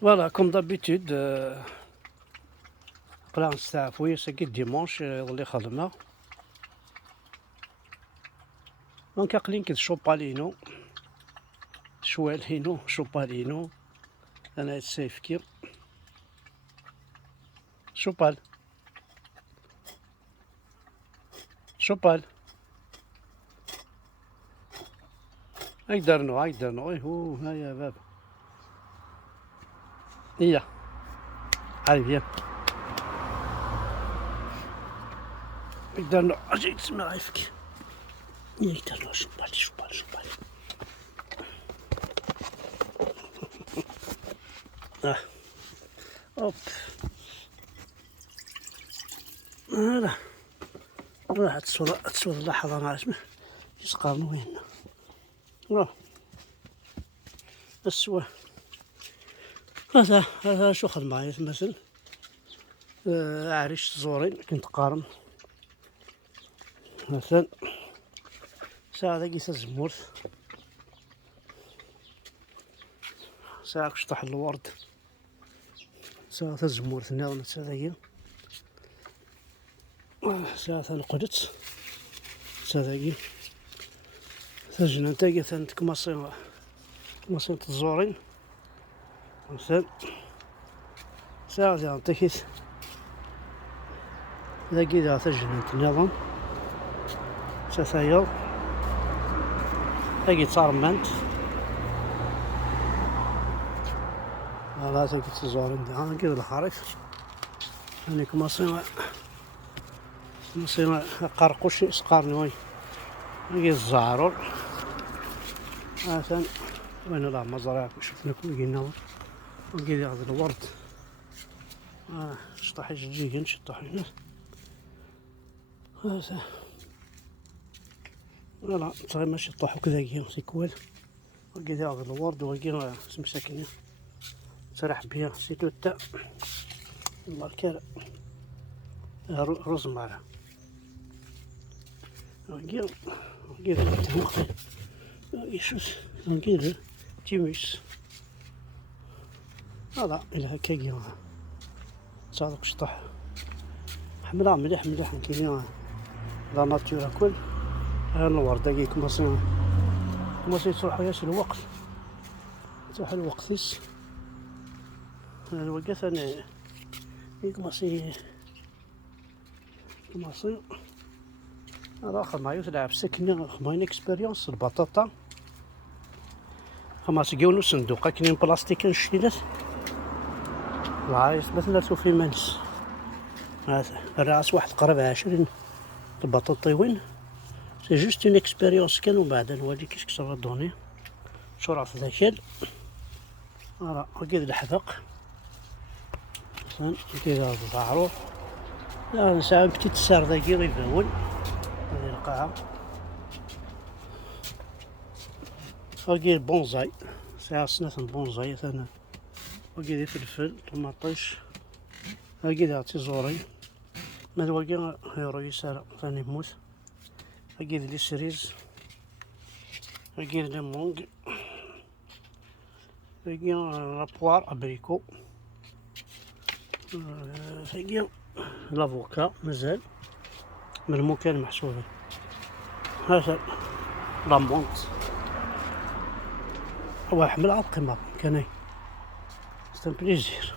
Voilà, comme d'habitude, قبل نستعفو ساكي ديمونش اللي خدمة. دونك عقلين كي شوبالينو شوالينو شوبالينو أنا يتسيفكي شوبال شوبال هاي درنو هو هيا بابا هيا هاي فيان هاي درنو أجي تسمع عيفك هاي درنو شوبال هوب هذا راح تصور لحظة مع اسمه يسقرنو هنا راه السوا هذا شو خدمة مثلا عريش زورين كنت قارن مثلا ساعة قيس الزمورث ساعة كشطح الورد ساعة الزمورث ناظم ساعة ساعة القدس ساعة ثجنا نتاقي ثانت كماصين الزورين مثلا ساعة ديال تكيس ذاكي ديال ثجنا النظام ساعة ذاكي تصارمنت على تاكي الزورين ديال كيف الخريف يعني كماصين قرقوش سقارنوي هاكي الزعرور مثلا وين لا مزرعة شفنا كل قلنا وقيل هذا الورد شطح جيجن شطح هنا هذا لا صغير ماشي طاحو كذا سيكوال وقيل هذا الورد وقيل مساكين سرح بها سيتو تاع الله الكرم رز معها وقيل يشوف وقيل تيميس هذا إلى هكا قيل صادق شطح حملها مليح كيما لا ناتورا كل هذا الورد هاكي كما تروح ياس الوقت تروح الوقتيس الوقت أنا كما هذا خما يتلعب سكنة خماين اكسبيريونس البطاطا خما سقيونو صندوق كاين بلاستيك نشيلات العايش مثلا في منس هذا الراس واحد قرب 20 البطاطيوين سي جوست اون اكسبيريونس كان وبعد نوري كيش سافا دوني شرع في ذاكل فوالا وكيد الحذق مثلا كيد هذا الزعرور هذا ساعة بتيت السار ذاكي غيباول هذه القاعة وكيد البونزاي ساعة سنة البونزاي ثاني وكيد فلفل طماطيش وكيد هذا تيزوري ماذا وكيد هيرو يسار ثاني موت وكيد لي سريز وكيد لي مونغ وكيد لابوار ابريكو وكيد لافوكا مازال مرمو كان محسوبة هذا لامونت هو حمل على القمر كان ستان بليزير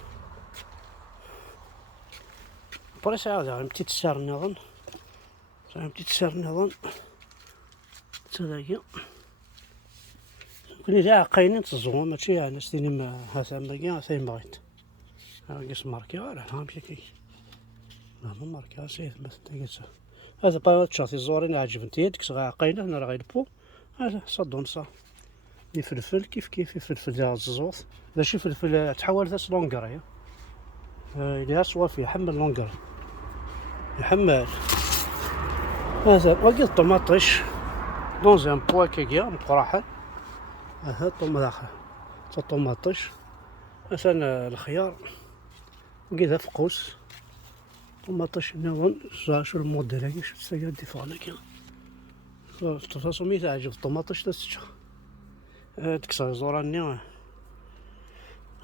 بريس هذا متيت السار نظن تلاقي كوني جا قاينين تزوم ماشي يعني ستيني هذا ماكي ثاي بغيت قيس ماركي ولا فهم كي ما ماركي سيت بس تقيس هذا با تشاطي زورين عجبنتي ديك صغا قاينه انا راه غيلبو هذا صدون صا الفلفل كيف الفلفل ديال الزوز ماشي فلفل تحول ذا لونغر هي اللي صوافي يحمل لونغر يحمل هذا وقيل الطماطيش دون ان بوا كيكيا مقراحه هذا الطماطيش مثلا الخيار وقيل فقوس طماطيش نظن شو الموديل هاكي شفت ساكا ديفون هاكي تصاصو مي تعجب الطماطيش تسجع ديك زوراني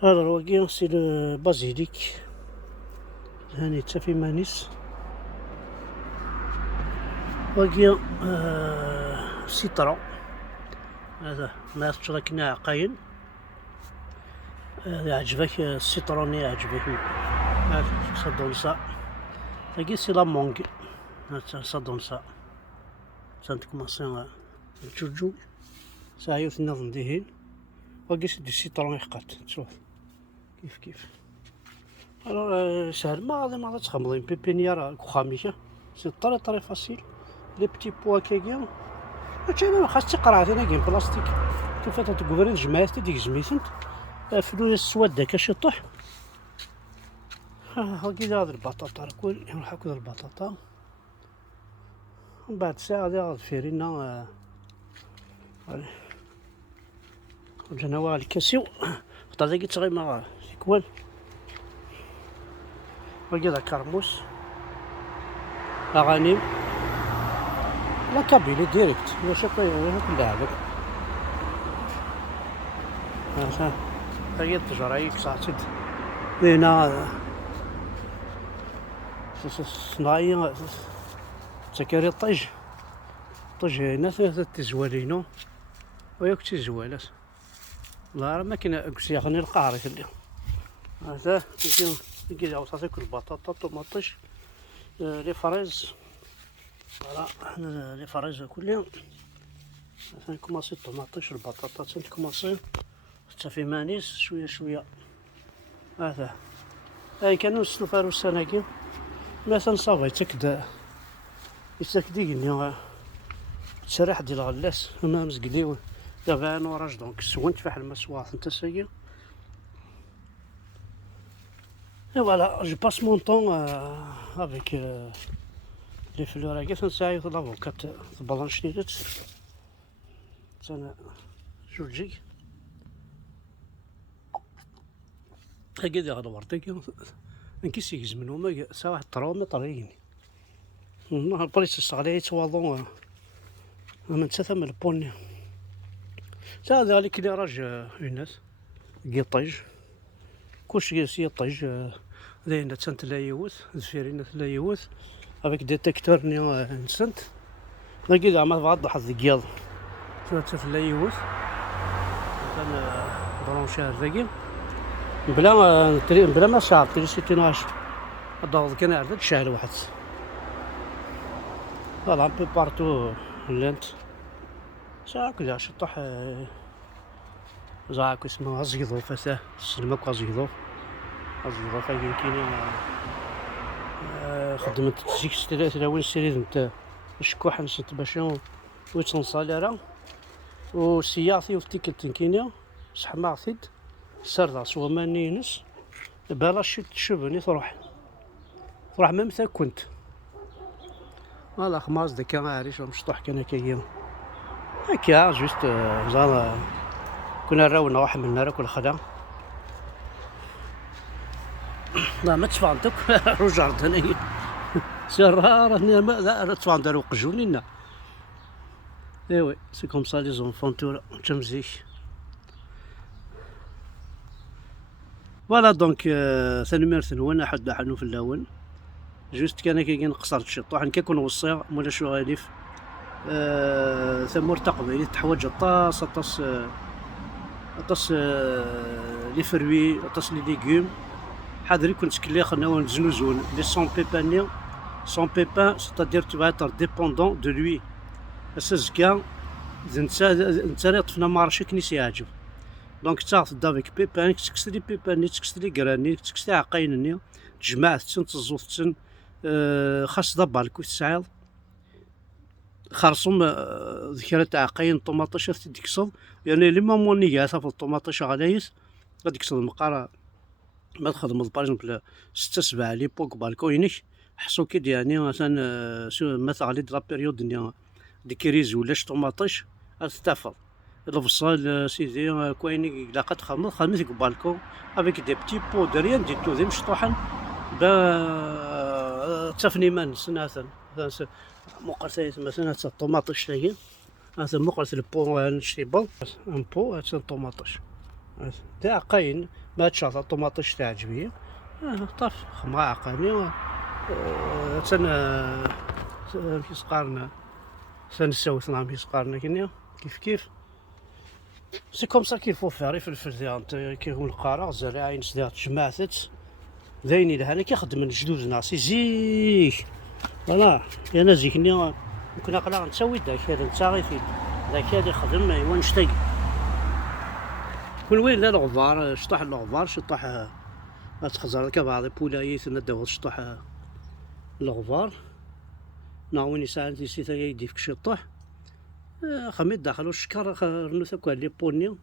هذا الواقي سي لو بازيليك هاني تا في مانيس واقي سيترون. هذا ما تشركنا عقاين. يعجبك السيتروني يعجبك هذا صدونسا. هاكي سي لا مونغ هذا صدونسا تنتكماسي الجوجو ساعيوث النظم ديهين واقي سي دو سيترون يحقات تشوف كيف الوغ ساهل ما غادي ما تخمضين بيبينيير كوخاميكا سي طري فاسيل لي بتي بوا كاكيا هادشي انا خاص تقرا انا كاين بلاستيك كيف تقبرين جمعات ديك جميتنت فلوس السواد داك شطح هاكي هاد البطاطا الكل نروح ناكل البطاطا ومن بعد ساعة غادي فيرينا جانا واغا الكاسيو خطا داكي تغيما سيكوال واقي دا كرموس اغاني لا كابيلي ديريكت واش كلها هذاك هي التجريك صاحبي لينا صناعية تكاري طيج هنا ثلاثة تزوالينو وياك تزوالات لا راه ما كاين كسي غني القهر كلي هذا كي جاو صافي البطاطا طوماطيش لي فريز فوالا لي فريز كلهم نكماسي الطوماطيش البطاطا تنكماسي حتى في مانيس شويه هذا هاي كانوا نسلو فاروس سناكي مثلا صافي يتاكدي تشريح ديال الغلاس انا مزقلي دابا انا وراج دونك سويت فحال ما سواط نتا سايا اي فوالا جو باس مون طون افيك لي فلور هكا تنساعي لافوكات تبلانشيات انا جوجي هكذا غدا ورتك نكيسي يزمنو ما ساعه طراومي طريين البريس الصغير يتواضون من ثمن البوني تا ذلك اللي راج الناس كيطيج كلشي سيطيج لأن تسنت لا يوث زفيرين لا يوث افيك ديتيكتور نسنت لكن زعما فغاد حظ كياض تسنت لا يوث كان برونشار ذاكي بلا ما شعر تريسيتي ناش الضغط كان عرفت شعل واحد فوالا ان بو بارتو لانت ساعة كدا شطح زعاك اسمه غزيضو فساه السلمك غزيضو فاين كاين خدمت تزيك ثلاثة وين سريد نتا الشكوح نسيت باش ويتنصاليرا وسياطي وفتيكت كينيا صحما غثيد سردا سوا مانينس بالا شت تشوفني تروح ميم تا كنت فوالا خماس داك عارف مشطوح كان هكا جوست زعما كنا راونا واحد منا راه كل خدا لا ما تفاندك رجعت هنايا سير راني ما تفاند راه وقجونينا ايوي سي كوم سا لي زونفون تورا تمزيك فوالا دونك ثاني وانا حد حنو في الاول جوست كان كي نقصر الشطوح كنكون وصيغ مولا شو غاليف ثمور تقبيلي تحوج طاس لي فروي طاس لي ليغوم حاضري كنت كلي خنا ونزنوزون لي سون بيباني سون بيبان سيتادير تو اتر ديبوندون دو لوي اساسكا نتا طفنا مارشي كنيس يعجب دونك تاخذ دافيك بيبان تكسري بيباني تكسري كراني تكسري عقاينني تجمعت تزوفت خاص دابا كويت تسعيض خرصوم ذكرت عقاين طوماطيش تديكصد يعني لما موني كاع في الطوماطيش غلايس غاديكصد المقاره ما تخدم باغ 6 7 لي بوك بالكوينك حسو كي يعني مثلا مثلا د لا بيريود دي كريز ولاش طوماطيش تستافد البصل سيدي كوينك لا قد خدمت بالكو افيك دي بتي بو دريان دي تو ذي مشطوحا تفني من سنه مقرسه مثلا الطوماطيش تاهي هذا مقرس البو نشري بو ان بو هذا الطوماطيش دا عقاين ما تشاط الطوماطيش تعجبني طاف خمغا عقاني تن في سقارنا سنساوث نعم في سقارنا كنيا كيف سي كوم سا كيل فو فاري في الفلفل كي هو القارع الزراعي نسدات جماعتت دايني لها انا كيخدم من جدود ناسي زيك فوالا انا زيكني ممكن اقلا نسوي داك هذا نتا في داك هذا يخدم ايوا نشتاق كل وين لا الغبار شطح الغبار شطح تخزر كبعض بولايات نداو شطح الغبار ناويني ساعات سيتا يدي في شطح خميت داخلو الشكر رنو ثاك لي بوني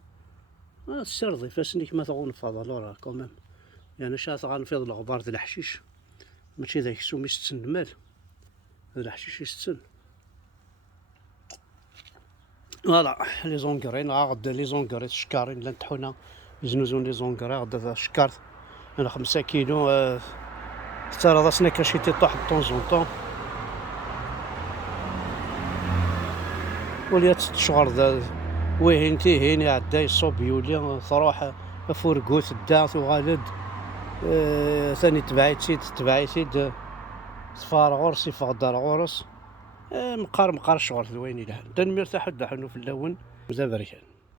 السرضي فاسني كما تغون فضل راه كوميم يعني شاط غنفيض الغبار د الحشيش ماشي داك السوم يستن مال الحشيش يستن فوالا لي زونكرين غدا لي زونكريت الشكارين لا نطحونا يزنوزون لي زونكري غدا الشكار انا 5 كيلو حتى راه راسنا كاشي تيطيح طون زون طون وليات تشغر وين تيهين عدا يصوب يولي تروح فرقوت دا وغالد ثاني تبعيتيد تفارغ غرس يفغدر غرس مقار الشغل وين يلاه دا نمير تاع حد حنو في اللون وزا بركان.